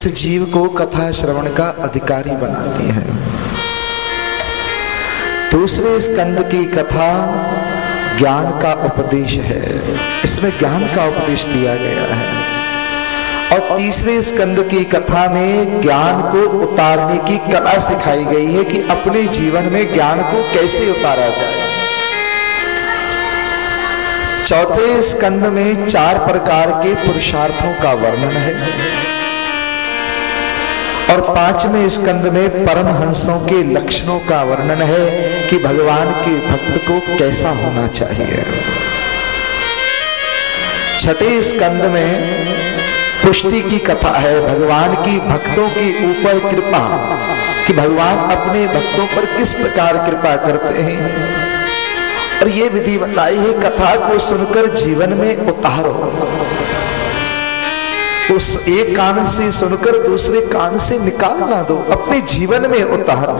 इस जीव को कथा श्रवण का अधिकारी बनाती है। दूसरे स्कंद की कथा ज्ञान का उपदेश है, इसमें ज्ञान का उपदेश दिया गया है। और तीसरे स्कंद की कथा में ज्ञान को उतारने की कला सिखाई गई है कि अपने जीवन में ज्ञान को कैसे उतारा जाए। चौथे स्कंद में 4 प्रकार के पुरुषार्थों का वर्णन है और 5वें स्कंद में परमहंसों के लक्षणों का वर्णन है कि भगवान के भक्त को कैसा होना चाहिए। छठे स्कंद में पुष्टि की कथा है, भगवान की भक्तों के ऊपर कृपा, कि भगवान अपने भक्तों पर किस प्रकार कृपा करते हैं। और ये विधि बताई है, कथा को सुनकर जीवन में उतारो। उस एक कान से सुनकर दूसरे कान से निकाल ना दो, अपने जीवन में उतारो।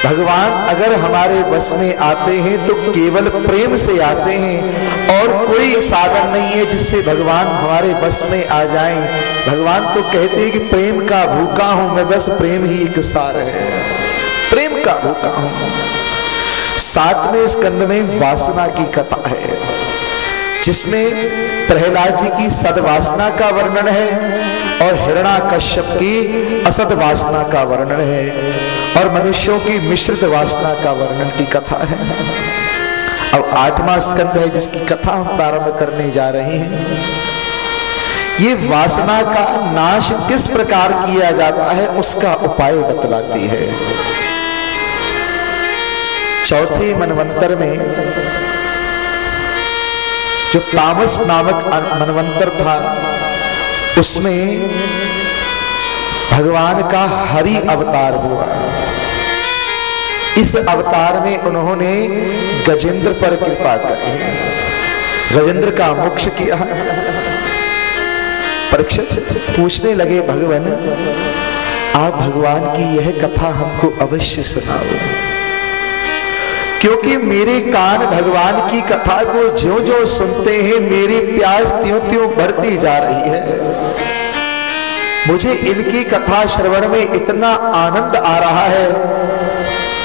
भगवान अगर हमारे बस में आते हैं तो केवल प्रेम से आते हैं और कोई साधन नहीं है जिससे भगवान हमारे बस में आ जाएं। भगवान तो कहते हैं कि प्रेम का भूखा हूं मैं, बस प्रेम ही एक सार है, प्रेम का भूखा हूं। 7वें स्कंद में वासना की कथा है, जिसमें प्रहलाद जी की सद्वासना का वर्णन है और हिरण्याकश्यप की असद वासना का वर्णन है और मनुष्यों की मिश्रित वासना का वर्णन की कथा है। अब 8वां स्कंद है जिसकी कथा हम प्रारंभ करने जा रहे हैं। ये वासना का नाश किस प्रकार किया जाता है उसका उपाय बतलाती है। चौथे मनवंतर में जो तामस नामक मनवंतर था, उसमें भगवान का हरि अवतार हुआ। इस अवतार में उन्होंने गजेंद्र पर कृपा करी, गजेंद्र का मोक्ष किया। परीक्षित पूछने लगे, भगवान आप भगवान की यह कथा हमको अवश्य सुनाओ, क्योंकि मेरे कान भगवान की कथा को ज्यों ज्यों सुनते हैं मेरी प्यास त्यों त्यों बढ़ती जा रही है। मुझे इनकी कथा श्रवण में इतना आनंद आ रहा है,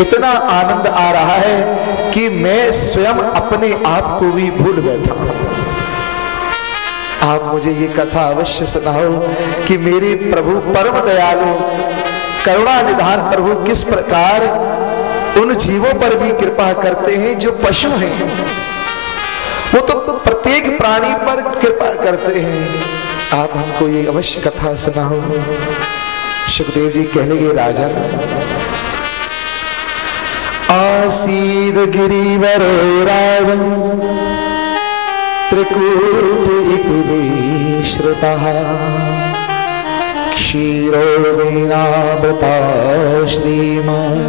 इतना आनंद आ रहा है कि मैं स्वयं अपने आप को भी भूल बैठा हूं। आप मुझे ये कथा अवश्य सुनाओ कि मेरे प्रभु परम दयालु करुणा निधान प्रभु किस प्रकार उन जीवों पर भी कृपा करते हैं जो पशु हैं। वो तो प्रत्येक प्राणी पर कृपा करते हैं, आप हमको ये अवश्य कथा सुनाओ। सुखदेव जी कह लगे, राजन आसीद गिरिवरो राजन त्रिकूट इति विश्रुतः क्षीरोदीनावृता श्रीमान्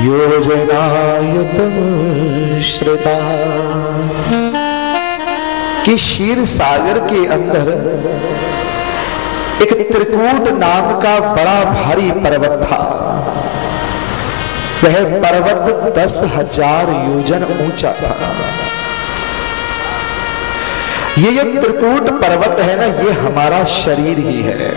योजनायुतम श्रुता। कि क्षीर सागर के अंदर एक त्रिकूट नाम का बड़ा भारी पर्वत था। वह पर्वत 10,000 योजन ऊंचा था। ये जो त्रिकूट पर्वत है ना, ये हमारा शरीर ही है।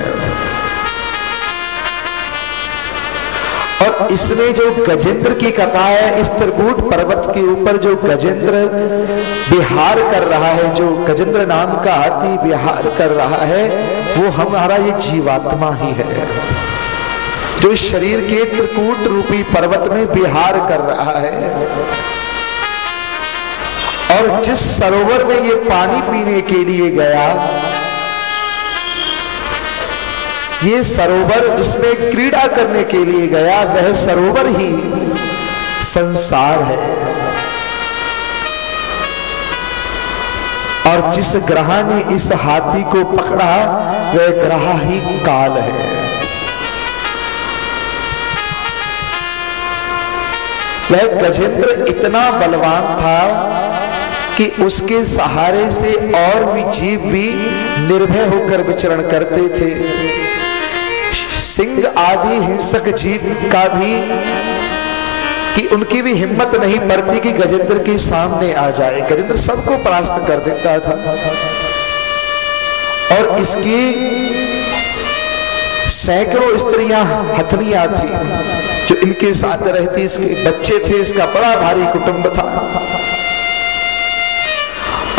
और इसमें जो गजेंद्र की कथा है, इस त्रिकूट पर्वत के ऊपर जो गजेंद्र विहार कर रहा है, जो गजेंद्र नाम का हाथी विहार कर रहा है, वो हमारा ये जीवात्मा ही है, जो इस शरीर के त्रिकूट रूपी पर्वत में विहार कर रहा है। और जिस सरोवर में ये पानी पीने के लिए गया, ये सरोवर जिसमें क्रीड़ा करने के लिए गया, वह सरोवर ही संसार है। और जिस ग्रह ने इस हाथी को पकड़ा, वह ग्रह ही काल है। वह गजेंद्र इतना बलवान था कि उसके सहारे से और भी जीव भी निर्भय होकर विचरण करते थे। सिंह आदि हिंसक जीव का भी कि उनकी भी हिम्मत नहीं पड़ती कि गजेंद्र के सामने आ जाए। गजेंद्र सबको परास्त कर देता था। और इसकी सैकड़ों स्त्रियां हथनियां थी जो इनके साथ रहती, इसके बच्चे थे, इसका बड़ा भारी कुटुंब था।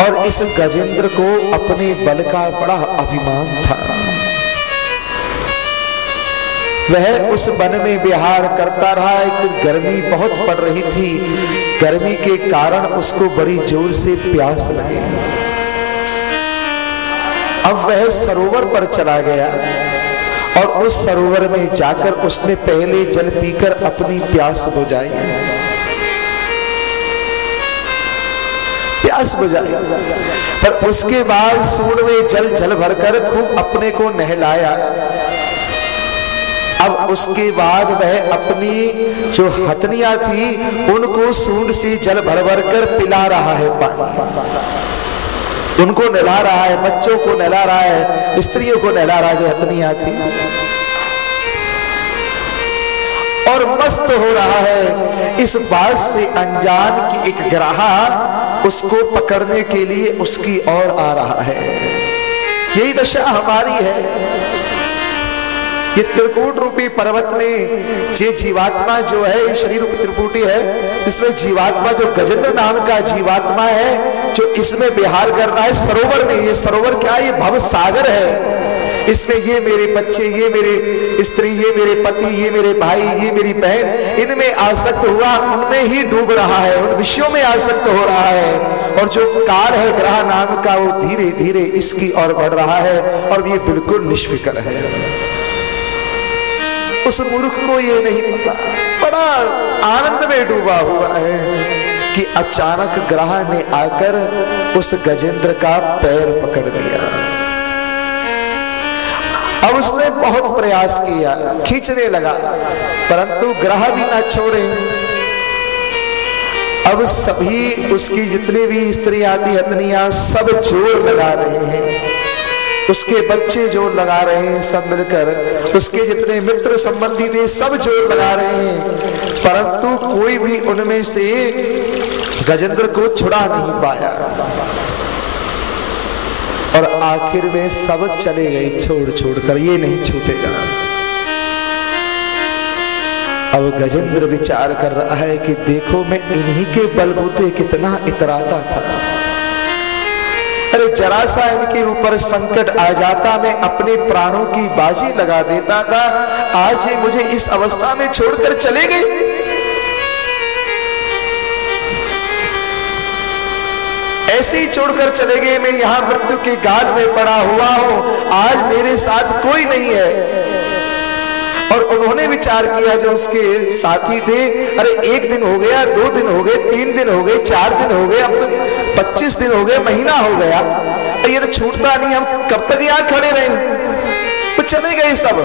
और इस गजेंद्र को अपने बल का बड़ा अभिमान था। वह उस वन में विहार करता रहा। एक दिन गर्मी बहुत पड़ रही थी, गर्मी के कारण उसको बड़ी जोर से प्यास लगी। अब वह सरोवर पर चला गया और उस सरोवर में जाकर उसने पहले जल पीकर अपनी प्यास बुझाई, प्यास बुझाई। पर उसके बाद सूंड में जल भरकर खूब अपने को नहलाया। अब उसके बाद वह अपनी जो हथनियां थी उनको सूंड से जल भर भर कर पिला रहा है पानी, उनको नहला रहा है, बच्चों को नहला रहा है, स्त्रियों को नहला रहा है जो हथनियां थी, और मस्त हो रहा है। इस बात से अनजान की एक ग्राहा उसको पकड़ने के लिए उसकी ओर आ रहा है। यही दशा हमारी है। ये त्रिकूट रूपी पर्वत में ये जीवात्मा जो है, ये शरीर रूपी त्रिपुटी है, इसमें जीवात्मा जो गजेंद्र नाम का जीवात्मा है जो इसमें विहार कर रहा है सरोवर में। ये सरोवर क्या है? ये भव सागर है। इसमें ये मेरे बच्चे, ये मेरे स्त्री, ये मेरे पति, ये मेरे भाई, ये मेरी बहन, इनमें आसक्त हुआ, उनमें ही डूब रहा है, उन विषयों में आसक्त हो रहा है। और जो काल है ग्रह नाम का, वो धीरे धीरे इसकी ओर बढ़ रहा है और ये बिल्कुल निष्फिकर है। उस मूर्ख को ये नहीं पता, बड़ा आनंद में डूबा हुआ है कि अचानक ग्रह ने आकर उस गजेंद्र का पैर पकड़ लिया। अब उसने बहुत प्रयास किया, खींचने लगा, परंतु ग्रह भी ना छोड़े। अब सभी उसकी जितने भी स्त्रियां थी, हथनियां, सब जोर लगा रहे हैं, उसके बच्चे जोर लगा रहे हैं, सब मिलकर उसके जितने मित्र संबंधी थे सब जोर लगा रहे हैं, परंतु कोई भी उनमें से गजेंद्र को छुड़ा नहीं पाया। और आखिर में सब चले गए छोड़ कर, ये नहीं छूटेगा। अब गजेंद्र विचार कर रहा है कि देखो मैं इन्हीं के बलबूते कितना इतराता था, अरे जरा सा इनके ऊपर संकट आ जाता, मैं अपने प्राणों की बाजी लगा देता था, आज ये मुझे इस अवस्था में छोड़कर चले गए। ऐसे ही छोड़कर चले गए, मैं यहां मृत्यु के गाल में पड़ा हुआ हूं, आज मेरे साथ कोई नहीं है। और उन्होंने विचार किया जो उसके साथी थे, अरे एक दिन हो गया, 2 दिन हो गए, 3 दिन हो गए, 4 दिन हो गए, अब तो 25 दिन हो गए, महीना हो गया, और ये तो छूटता नहीं, हम कब तक यहां खड़े रहे? तो चले गए सब।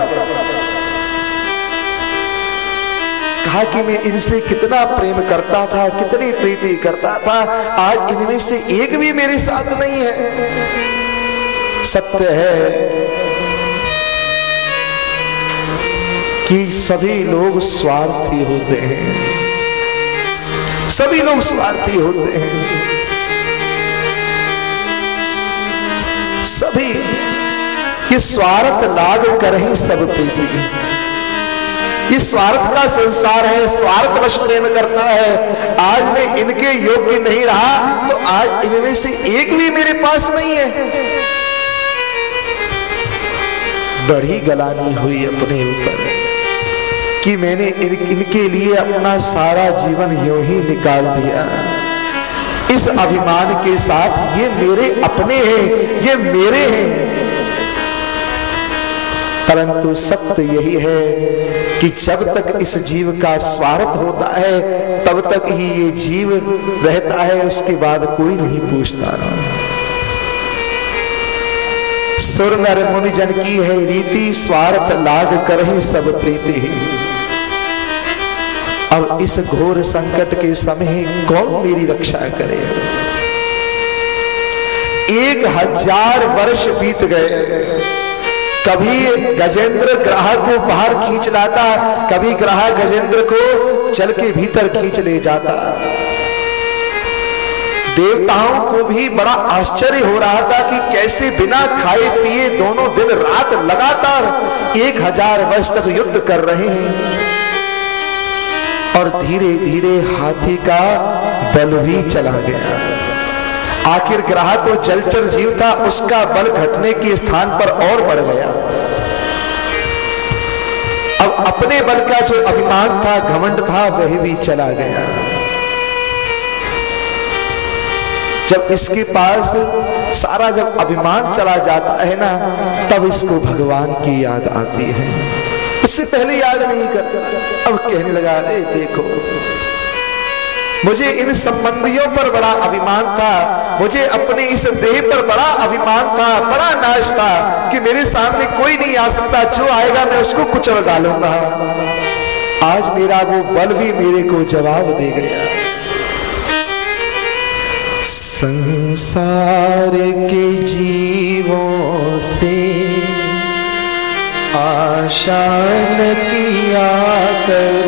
कहा कि मैं इनसे कितना प्रेम करता था, कितनी प्रीति करता था, आज इनमें से एक भी मेरे साथ नहीं है। सत्य है कि सभी लोग स्वार्थी होते हैं, सभी लोग स्वार्थी होते हैं, सभी ये स्वार्थ लाग कर ही सब प्रीति। ये स्वार्थ का संसार है, स्वार्थ वश प्रेम करता है। आज मैं इनके योग्य नहीं रहा तो आज इनमें से एक भी मेरे पास नहीं है। बड़ी गलानी हुई अपने ऊपर कि मैंने इनके लिए अपना सारा जीवन यूं ही निकाल दिया, इस अभिमान के साथ ये मेरे अपने हैं, ये मेरे हैं। परंतु सत्य यही है कि जब तक इस जीव का स्वार्थ होता है तब तक ही ये जीव रहता है, उसके बाद कोई नहीं पूछता। सुर नर मुनि जन की है रीति, स्वार्थ लाग कर ही सब प्रीति। अब इस घोर संकट के समय कौन मेरी रक्षा करे? 1000 वर्ष बीत गए, कभी गजेंद्र ग्रह को बाहर खींच लाता, कभी ग्रह गजेंद्र को जल के भीतर खींच ले जाता। देवताओं को भी बड़ा आश्चर्य हो रहा था कि कैसे बिना खाए पिए दोनों दिन रात लगातार 1000 वर्ष तक युद्ध कर रहे हैं। और धीरे धीरे हाथी का बल भी चला गया। आखिर ग्रह तो जलचर जीव था, उसका बल घटने के स्थान पर और बढ़ गया। अब अपने बल का जो अभिमान था, घमंड था, वह भी चला गया। जब इसके पास सारा जब अभिमान चला जाता है ना, तब इसको भगवान की याद आती है। उससे पहले याद नहीं करता। अब कहने लगा, अरे देखो, मुझे इन संबंधियों पर बड़ा अभिमान था, मुझे अपने इस देह पर बड़ा अभिमान था, बड़ा नाज था कि मेरे सामने कोई नहीं आ सकता, जो आएगा मैं उसको कुचल डालूंगा। आज मेरा वो बल भी मेरे को जवाब दे गया। संसार के जीवों से आशा न किया कर,